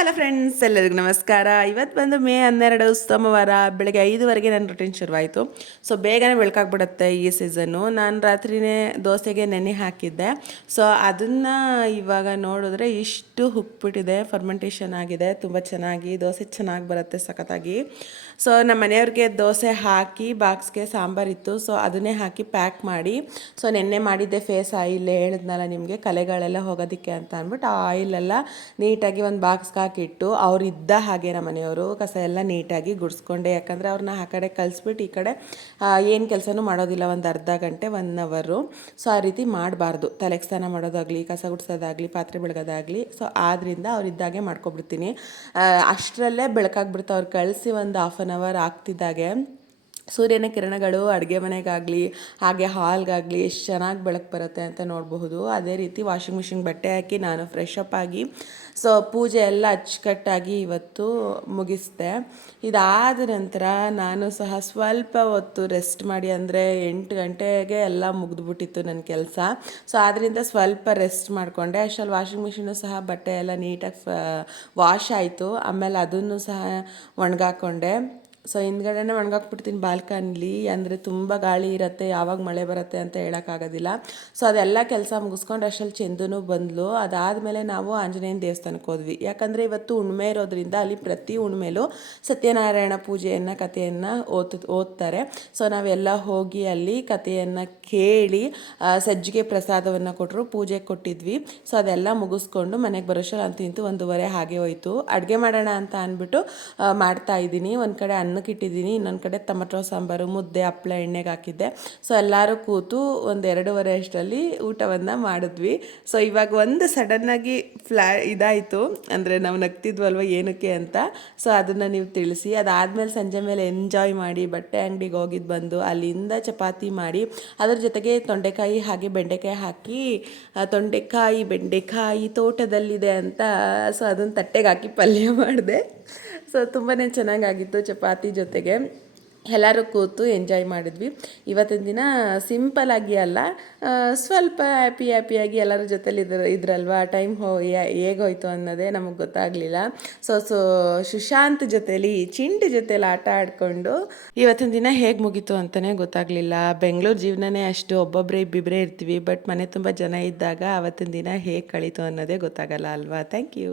Hello friends, ಎಲ್ಲರಿಗೂ ನಮಸ್ಕಾರ. ಇವತ್ತು ಬಂದು ಮೇ 12 ಸೋಮವಾರ ಬೆಳಗ್ಗೆ 5 ನನ್ನ ರೂಟೀನ್ ಶುರುವಾಯಿತು. ಸೊ ಬೇಗನೆ ಬೆಳಕಾಗ್ಬಿಡುತ್ತೆ ಈ ಸೀಸನ್ನು. ನಾನು ರಾತ್ರಿನೇ ದೋಸೆಗೆ ನೆನೆ ಹಾಕಿದ್ದೆ. ಸೊ ಅದನ್ನು ಇವಾಗ ನೋಡಿದ್ರೆ ಇಷ್ಟು ಉಕ್ಬಿಟ್ಟಿದೆ, ಫರ್ಮೆಂಟೇಷನ್ ಆಗಿದೆ. ತುಂಬ ಚೆನ್ನಾಗಿ ದೋಸೆ ಚೆನ್ನಾಗಿ ಬರುತ್ತೆ, ಸಖತ್ತಾಗಿ. ಸೊ ನಮ್ಮ ಮನೆಯವ್ರಿಗೆ ದೋಸೆ ಹಾಕಿ ಬಾಕ್ಸ್ಗೆ ಸಾಂಬಾರಿತ್ತು, ಸೊ ಅದನ್ನೇ ಹಾಕಿ ಪ್ಯಾಕ್ ಮಾಡಿ, ಸೊ ನೆನ್ನೆ ಮಾಡಿದ್ದೆ ಫೇಸ್ ಆಯಿಲ್ ಹೇಳಿದ್ನಲ್ಲ ನಿಮಗೆ, ಕಲೆಗಳೆಲ್ಲ ಹೋಗೋದಕ್ಕೆ ಅಂತ ಅಂದ್ಬಿಟ್ಟು ಆ ಆಯಿಲೆಲ್ಲ ನೀಟಾಗಿ ಒಂದು ಬಾಕ್ಸ್ಗೆ ಹಾಕಿಟ್ಟು ಅವ್ರು ಇದ್ದ ಹಾಗೆ ನಮ್ಮ ಮನೆಯವರು ಕಸ ಎಲ್ಲ ನೀಟಾಗಿ ಗುಡಿಸ್ಕೊಂಡೆ. ಯಾಕಂದರೆ ಅವ್ರನ್ನ ಆ ಕಡೆ ಕಳಿಸ್ಬಿಟ್ಟು ಈ ಕಡೆ ಏನು ಕೆಲಸನೂ ಮಾಡೋದಿಲ್ಲ, ಒಂದು ಅರ್ಧ ಗಂಟೆ 1 ಅವರು. ಸೊ ಆ ರೀತಿ ಮಾಡಬಾರ್ದು, ತಲೆಗೆ ಸ್ನಾನ ಮಾಡೋದಾಗಲಿ, ಕಸ ಗುಡಿಸೋದಾಗಲಿ, ಪಾತ್ರೆ ಬೆಳಗೋದಾಗಲಿ. ಸೊ ಆದ್ದರಿಂದ ಅವ್ರು ಇದ್ದಾಗೆ ಮಾಡ್ಕೊಬಿಡ್ತೀನಿ. ಅಷ್ಟರಲ್ಲೇ ಬೆಳಕಾಗ್ಬಿಡ್ತು. ಅವ್ರು ಕಳಿಸಿ ಒಂದು 1/2 ಅವರ್ ಆಗ್ತಿದ್ದಾಗೆ ಸೂರ್ಯನ ಕಿರಣಗಳು ಅಡುಗೆ ಮನೆಗಾಗಲಿ ಹಾಗೆ ಹಾಲ್ಗಾಗಲಿ ಎಷ್ಟು ಚೆನ್ನಾಗಿ ಬೆಳಕು ಬರುತ್ತೆ ಅಂತ ನೋಡಬಹುದು. ಅದೇ ರೀತಿ ವಾಷಿಂಗ್ ಮಿಷಿನ್ ಬಟ್ಟೆ ಹಾಕಿ ನಾನು ಫ್ರೆಶ್ ಅಪ್ ಆಗಿ ಸೊ ಪೂಜೆ ಎಲ್ಲ ಅಚ್ಚುಕಟ್ಟಾಗಿ ಇವತ್ತು ಮುಗಿಸ್ದೆ. ಇದಾದ ನಂತರ ನಾನು ಸಹ ಸ್ವಲ್ಪ ಹೊತ್ತು ರೆಸ್ಟ್ ಮಾಡಿ, ಅಂದರೆ 8 ಗಂಟೆಗೆ ಎಲ್ಲ ಮುಗಿದ್ಬಿಟ್ಟಿತ್ತು ನನ್ನ ಕೆಲಸ. ಸೊ ಆದ್ದರಿಂದ ಸ್ವಲ್ಪ ರೆಸ್ಟ್ ಮಾಡಿಕೊಂಡೆ. ಅಷ್ಟರಲ್ಲಿ ವಾಷಿಂಗ್ ಮಿಷಿನು ಸಹ ಬಟ್ಟೆ ಎಲ್ಲ ನೀಟಾಗಿ ವಾಶ್ ಆಯಿತು. ಆಮೇಲೆ ಅದನ್ನು ಸಹ ಒಣಗಾಕೊಂಡೆ. ಸೊ ಹಿಂದ್ಗಡೆನೇ ಒಣಗಾಕ್ಬಿಡ್ತೀನಿ ಬಾಲ್ಕನಿಲಿ, ಅಂದರೆ ತುಂಬ ಗಾಳಿ ಇರುತ್ತೆ, ಯಾವಾಗ ಮಳೆ ಬರುತ್ತೆ ಅಂತ ಹೇಳೋಕ್ಕಾಗೋದಿಲ್ಲ. ಸೊ ಅದೆಲ್ಲ ಕೆಲಸ ಮುಗಿಸ್ಕೊಂಡು ಅಷ್ಟರಲ್ಲಿ ಚಂದೂ ಬಂದಳು. ಅದಾದಮೇಲೆ ನಾವು ಆಂಜನೇಯನ ದೇವಸ್ಥಾನಕ್ಕೆ ಹೋದ್ವಿ. ಯಾಕಂದರೆ ಇವತ್ತು ಹುಣ್ಣಿಮೆ ಇರೋದ್ರಿಂದ ಅಲ್ಲಿ ಪ್ರತಿ ಹುಣ್ಣಿಮೆಲೂ ಸತ್ಯನಾರಾಯಣ ಪೂಜೆಯನ್ನು ಕಥೆಯನ್ನು ಓದ್ತಾರೆ. ಸೊ ನಾವೆಲ್ಲ ಹೋಗಿ ಅಲ್ಲಿ ಕಥೆಯನ್ನು ಕೇಳಿ ಸಜ್ಜಿಗೆ ಪ್ರಸಾದವನ್ನು ಕೊಟ್ಟರು, ಪೂಜೆ ಕೊಟ್ಟಿದ್ವಿ. ಸೊ ಅದೆಲ್ಲ ಮುಗಿಸ್ಕೊಂಡು ಮನೆಗೆ ಬರೋಷ್ಟರಲ್ಲಿ ಅಂತೂ 1:30 ಹಾಗೆ ಹೋಯಿತು. ಅಡುಗೆ ಮಾಡೋಣ ಅಂತ ಅಂದ್ಬಿಟ್ಟು ಮಾಡ್ತಾಯಿದ್ದೀನಿ. ಒಂದು ಕಡೆ ಅನ್ನಕ್ಕೆ ಇಟ್ಟಿದ್ದೀನಿ, ಇನ್ನೊಂದು ಕಡೆ ಟೊಮಟೊ ಸಾಂಬಾರು, ಮುದ್ದೆ, ಹಪ್ಪಳ ಎಣ್ಣೆಗೆ ಹಾಕಿದ್ದೆ. ಸೊ ಎಲ್ಲರೂ ಕೂತು 1:30 ಅಷ್ಟರಲ್ಲಿ ಊಟವನ್ನು ಮಾಡಿದ್ವಿ. ಸೊ ಇವಾಗ ಒಂದು ಸಡನ್ನಾಗಿ ಇದಾಯಿತು, ಅಂದರೆ ನಾವು ನಗ್ತಿದ್ವಲ್ವ ಏನಕ್ಕೆ ಅಂತ. ಸೊ ಅದನ್ನು ನೀವು ತಿಳಿಸಿ. ಅದಾದಮೇಲೆ ಸಂಜೆ ಮೇಲೆ ಎಂಜಾಯ್ ಮಾಡಿ ಬಟ್ಟೆ ಅಂಗಡಿಗೆ ಹೋಗಿದ್ದು ಬಂದು ಅಲ್ಲಿಂದ ಚಪಾತಿ ಮಾಡಿ, ಅದ್ರ ಜೊತೆಗೆ ತೊಂಡೆಕಾಯಿ ಹಾಗೆ ಬೆಂಡೆಕಾಯಿ ಹಾಕಿ, ತೊಂಡೆಕಾಯಿ ಬೆಂಡೆಕಾಯಿ ತೋಟದಲ್ಲಿದೆ ಅಂತ ಸೊ ಅದನ್ನು ತಟ್ಟೆಗೆ ಹಾಕಿ ಪಲ್ಯ ಮಾಡಿದೆ. ಸೊ ತುಂಬಾ ಚೆನ್ನಾಗಾಗಿತ್ತು ಚಪಾತಿ ಜೊತೆಗೆ. ಎಲ್ಲರೂ ಕೂತು ಎಂಜಾಯ್ ಮಾಡಿದ್ವಿ. ಇವತ್ತಿನ ದಿನ ಸಿಂಪಲ್ಲಾಗಿ ಅಲ್ಲ, ಸ್ವಲ್ಪ ಹ್ಯಾಪಿಯಾಗಿ ಎಲ್ಲರ ಜೊತೆಲಿ ಇದ್ರಲ್ವ, ಟೈಮ್ ಹೇಗೋಯ್ತು ಅನ್ನೋದೇ ನಮಗೆ ಗೊತ್ತಾಗಲಿಲ್ಲ. ಸೊ ಸುಶಾಂತ್ ಜೊತೇಲಿ, ಚಿಂಟು ಜೊತೇಲಿ ಆಟ ಆಡಿಕೊಂಡು ಇವತ್ತಿನ ದಿನ ಹೇಗೆ ಮುಗೀತು ಅಂತಲೇ ಗೊತ್ತಾಗಲಿಲ್ಲ. ಬೆಂಗಳೂರು ಜೀವನನೇ ಅಷ್ಟು, ಒಬ್ಬೊಬ್ಬರೇ ಇಬ್ಬಿಬ್ಬರೇ ಇರ್ತೀವಿ, ಬಟ್ ಮನೆ ತುಂಬ ಜನ ಇದ್ದಾಗ ಅವತ್ತಿನ ದಿನ ಹೇಗೆ ಕಳೀತು ಅನ್ನೋದೇ ಗೊತ್ತಾಗಲ್ಲ ಅಲ್ವಾ. Thank you.